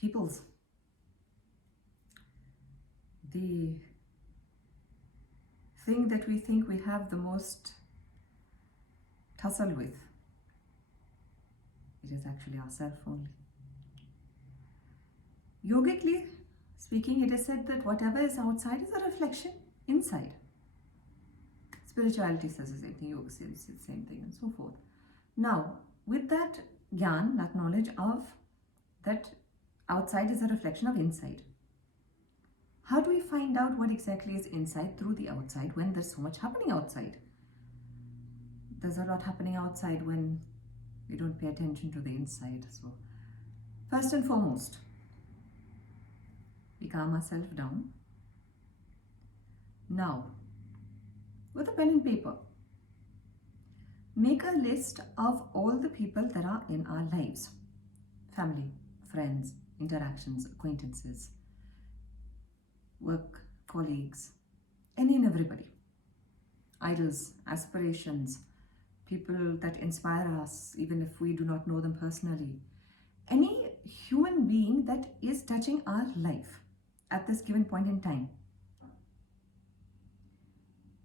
peoples. The thing that we think we have the most tussle with, it is actually ourselves only. Yogically speaking, it is said that whatever is outside is a reflection inside. Spirituality says the same thing, yoga says the same thing, and so forth. Now, with that gyan, that knowledge of that outside is a reflection of inside, how do we find out what exactly is inside through the outside when there's so much happening outside? There's a lot happening outside when we don't pay attention to the inside. So, first and foremost, we calm ourselves down. Now, with a pen and paper, make a list of all the people that are in our lives. Family, friends, interactions, acquaintances, work, colleagues, any and everybody. Idols, aspirations, people that inspire us, even if we do not know them personally. Any human being that is touching our life at this given point in time.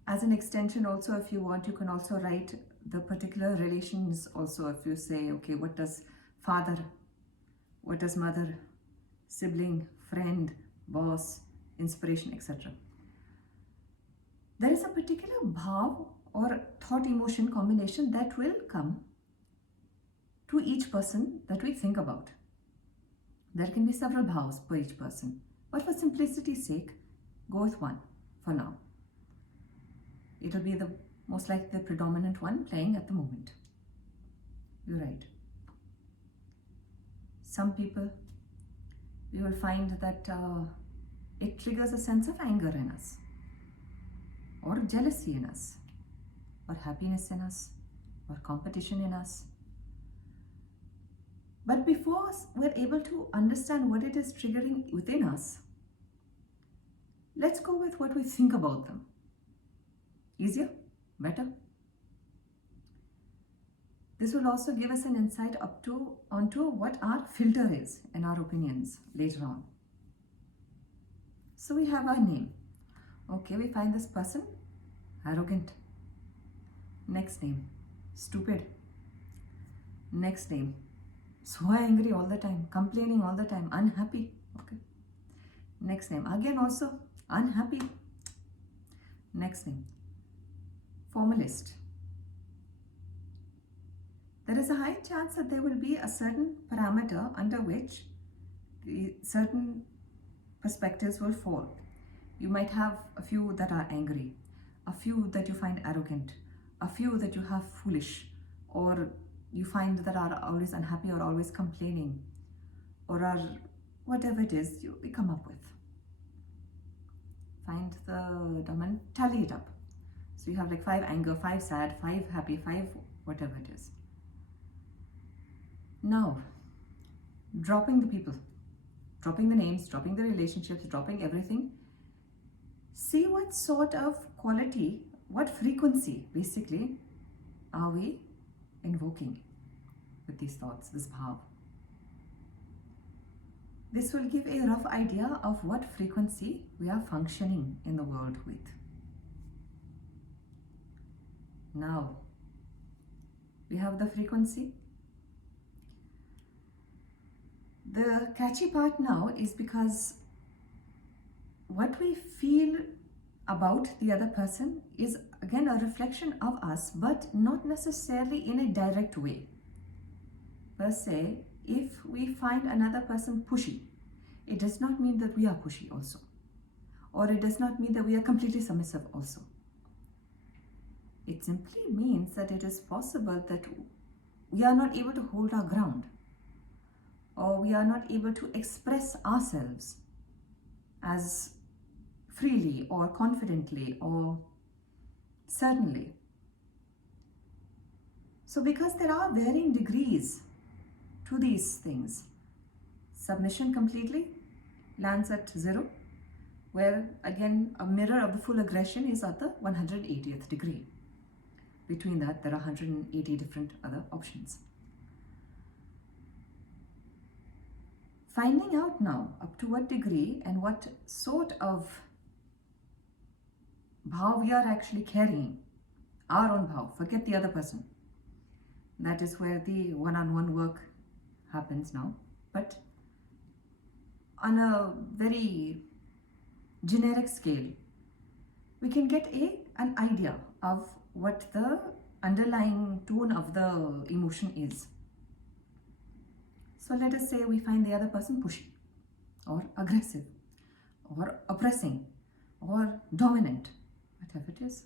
As an extension also, if you want, you can also write the particular relations also. If you say, okay, what does father, what does mother, sibling, friend, boss, inspiration, etc. There is a particular bhav or thought emotion combination that will come to each person that we think about. There can be several bhavs per each person, but for simplicity's sake, go with one for now. It will be the most likely the predominant one playing at the moment. You're right. Some people, we will find that it triggers a sense of anger in us, or jealousy in us, or happiness in us, or competition in us. But before we're able to understand what it is triggering within us, let's go with what we think about them. Easier? Better? This will also give us an insight onto what our filter is in our opinions later on. So we have our name. Okay, we find this person arrogant. Next name, stupid. Next name, so angry all the time, complaining all the time, unhappy. Okay. Next name, again also unhappy. Next name, formalist. There is a high chance that there will be a certain parameter under which the certain perspectives will fall. You might have a few that are angry, a few that you find arrogant, a few that you have foolish, or you find that are always unhappy or always complaining, or are whatever it is we come up with. Find the dominant, tally it up. So you have like 5 anger, 5 sad, 5 happy, 5 whatever it is. Now, dropping the people, dropping the names, dropping the relationships, dropping everything. See what sort of quality, what frequency basically are we invoking with these thoughts, this bhav. This will give a rough idea of what frequency we are functioning in the world with. Now, we have the frequency. The catchy part now is because what we feel about the other person is again a reflection of us, but not necessarily in a direct way. Per se, if we find another person pushy, it does not mean that we are pushy also. Or it does not mean that we are completely submissive also. It simply means that it is possible that we are not able to hold our ground, or we are not able to express ourselves as freely or confidently or certainly. So because there are varying degrees to these things, submission completely lands at 0, where again a mirror of the full aggression is at the 180th degree. Between that, there are 180 different other options. Finding out now up to what degree and what sort of bhav we are actually carrying, our own bhav, forget the other person. That is where the one-on-one work happens now. But on a very generic scale, we can get an idea of what the underlying tone of the emotion is. So let us say we find the other person pushy or aggressive or oppressing or dominant, whatever it is.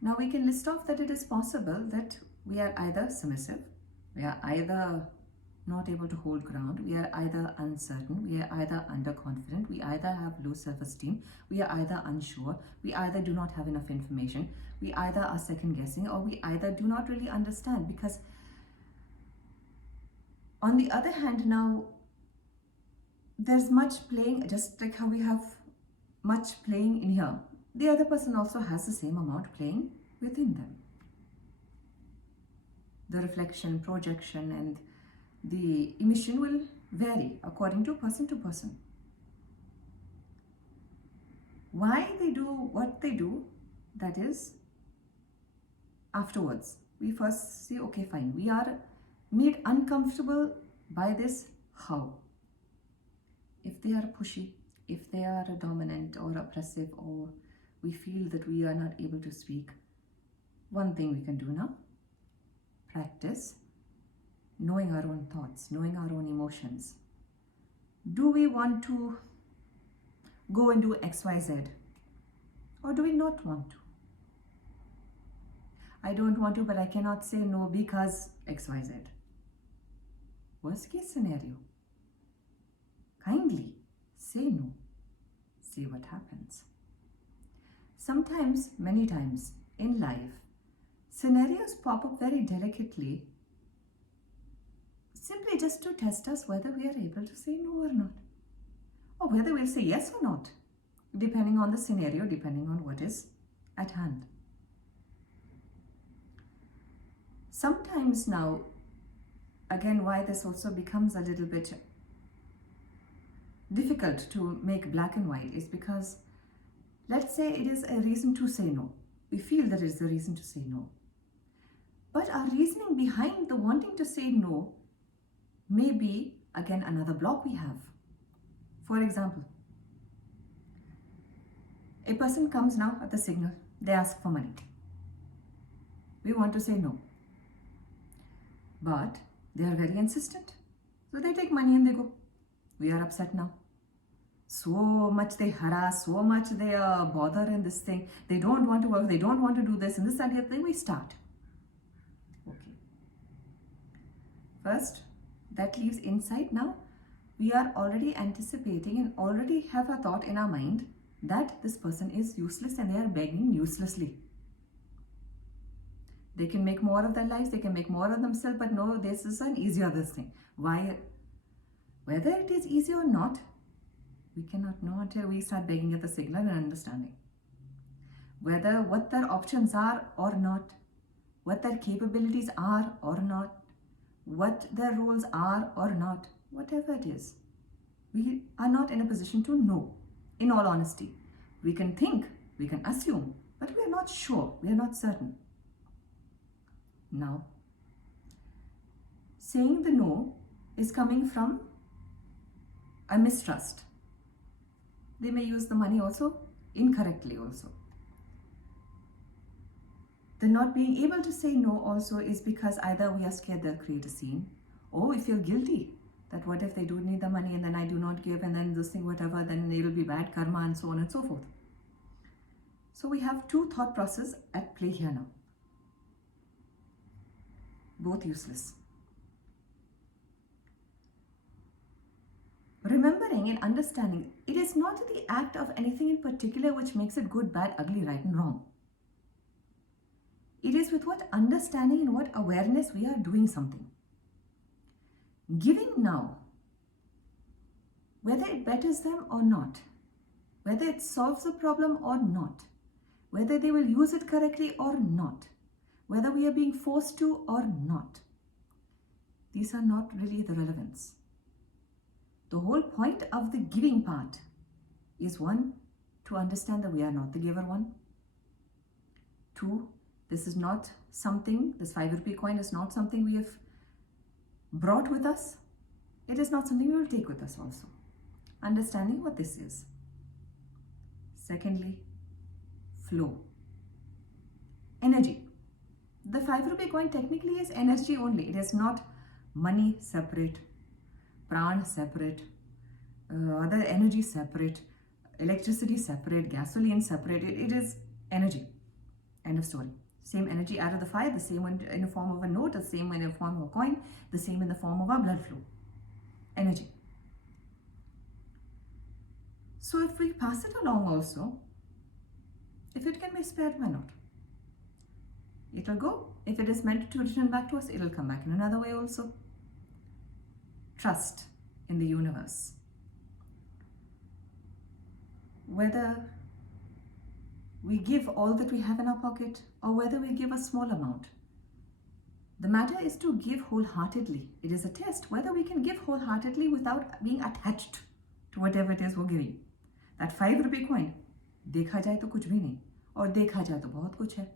Now we can list off that it is possible that we are either submissive, we are either not able to hold ground, we are either uncertain, we are either underconfident, we either have low self-esteem, we are either unsure, we either do not have enough information, we either are second guessing, or we either do not really understand. Because on the other hand, now there's much playing, just like how we have much playing in here, the other person also has the same amount playing within them. The reflection, projection, and the emission will vary according to person. Why they do what they do, that is afterwards. We first say, okay, fine, we are made uncomfortable by this. How? If they are pushy, if they are dominant or oppressive, or we feel that we are not able to speak, one thing we can do now, practice knowing our own thoughts, knowing our own emotions. Do we want to go and do XYZ, or do we not want to? I don't want to, but I cannot say no because XYZ. Worst case scenario, kindly say no, see what happens. Sometimes, many times in life, scenarios pop up very delicately, simply just to test us whether we are able to say no or not, or whether we'll say yes or not, depending on the scenario, depending on what is at hand. Sometimes now, again, why this also becomes a little bit difficult to make black and white is because, let's say it is a reason to say no. We feel that it is a reason to say no. But our reasoning behind the wanting to say no may be, again, another block we have. For example, a person comes now at the signal, they ask for money. We want to say no. But they are very insistent. So they take money and they go. We are upset now. So much they harass, so much they bother in this thing. They don't want to work, they don't want to do this and this and the other thing. We start. Okay. First, that leaves inside now. We are already anticipating and already have a thought in our mind that this person is useless and they are begging uselessly. They can make more of their lives, they can make more of themselves, but no, this is an easier this thing. Why? Whether it is easy or not, we cannot know until we start begging at the signal and understanding. Whether what their options are or not, what their capabilities are or not, what their roles are or not, whatever it is, we are not in a position to know, in all honesty. We can think, we can assume, but we are not sure, we are not certain. Now, saying the no is coming from a mistrust. They may use the money also incorrectly also. The not being able to say no also is because either we are scared they'll create a scene, or we feel guilty that what if they do need the money and then I do not give and then this thing whatever, then it will be bad karma and so on and so forth. So we have two thought processes at play here now. Both useless. Remembering and understanding, it is not the act of anything in particular which makes it good, bad, ugly, right and wrong. It is with what understanding and what awareness we are doing something. Giving now, whether it betters them or not, whether it solves the problem or not, whether they will use it correctly or not, whether we are being forced to or not, these are not really the relevance. The whole point of the giving part is, one, to understand that we are not the giver one. Two, this is not something, this 5 rupee coin is not something we have brought with us. It is not something we will take with us also. Understanding what this is. Secondly, flow. Energy. The 5 rupee coin technically is energy only. It is not money separate, pran separate, other energy separate, electricity separate, gasoline separate. It is energy. End of story. Same energy out of the fire, the same one in the form of a note, the same one in the form of a coin, the same in the form of our blood flow. Energy. So if we pass it along also, if it can be spared, why not? It will go. If it is meant to return back to us, it will come back in another way also. Trust in the universe. Whether we give all that we have in our pocket or whether we give a small amount, the matter is to give wholeheartedly. It is a test whether we can give wholeheartedly without being attached to whatever it is we're giving. That 5 rupee coin, देखा जाए तो कुछ भी नहीं और देखा जाए तो बहुत कुछ है.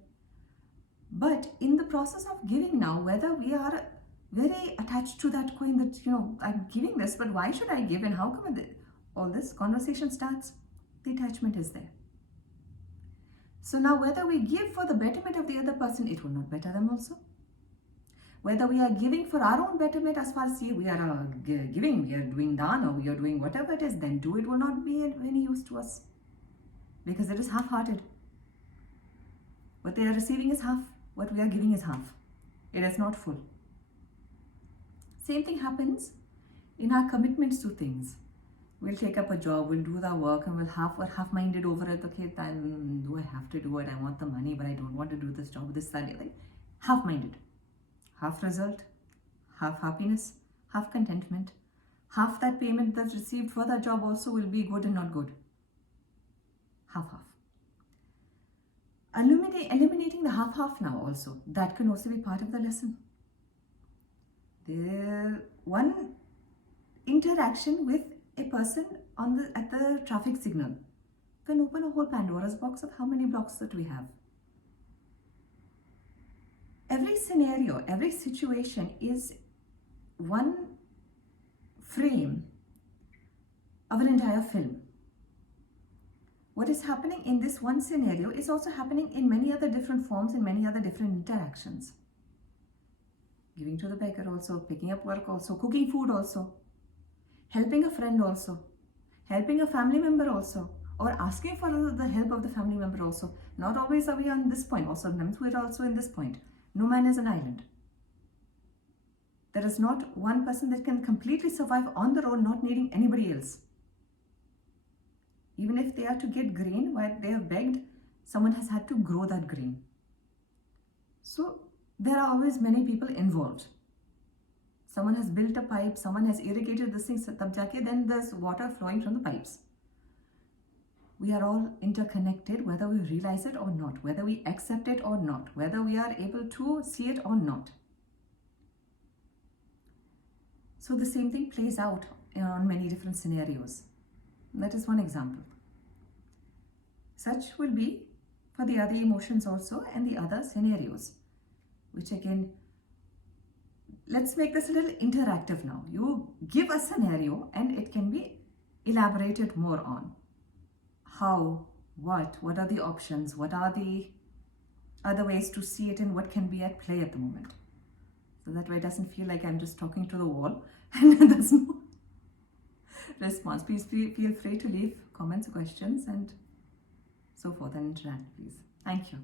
But in the process of giving now, whether we are very attached to that coin that, I'm giving this, but why should I give and how come all this conversation starts? The attachment is there. So now whether we give for the betterment of the other person, it will not better them also. Whether we are giving for our own betterment, as far as we are giving, we are doing dan or we are doing whatever it is, then it will not be of any use to us. Because it is half-hearted. What they are receiving is half. What we are giving is half. It is not full. Same thing happens in our commitments to things. We'll take up a job, we'll do the work, and we're half-minded over it. Okay, then do I have to do it? I want the money, but I don't want to do this job, this, that, like half-minded. Half result, half happiness, half contentment. Half that payment that's received for that job also will be good and not good. Half-half. Eliminating the half-half now also, that can also be part of the lesson. One interaction with a person at the traffic signal can open a whole Pandora's box of how many blocks that we have. Every scenario, every situation is one frame of an entire film. What is happening in this one scenario is also happening in many other different forms, in many other different interactions. Giving to the beggar also, picking up work also, cooking food also, helping a friend also, helping a family member also, or asking for the help of the family member also. Not always are we on this point, also sometimes we are also in this point. No man is an island. There is not one person that can completely survive on their own, not needing anybody else. Even if they are to get grain while they have begged, someone has had to grow that grain. So there are always many people involved. Someone has built a pipe, someone has irrigated this thing, then there's water flowing from the pipes. We are all interconnected, whether we realize it or not, whether we accept it or not, whether we are able to see it or not. So the same thing plays out on many different scenarios. That is one example. Such will be for the other emotions also and the other scenarios, which again, let's make this a little interactive now. You give a scenario and it can be elaborated more on. How, what are the options, what are the other ways to see it and what can be at play at the moment. So that way it doesn't feel like I'm just talking to the wall and there's no response. Please feel free to leave comments, questions and so forth and interact, please. Thank you.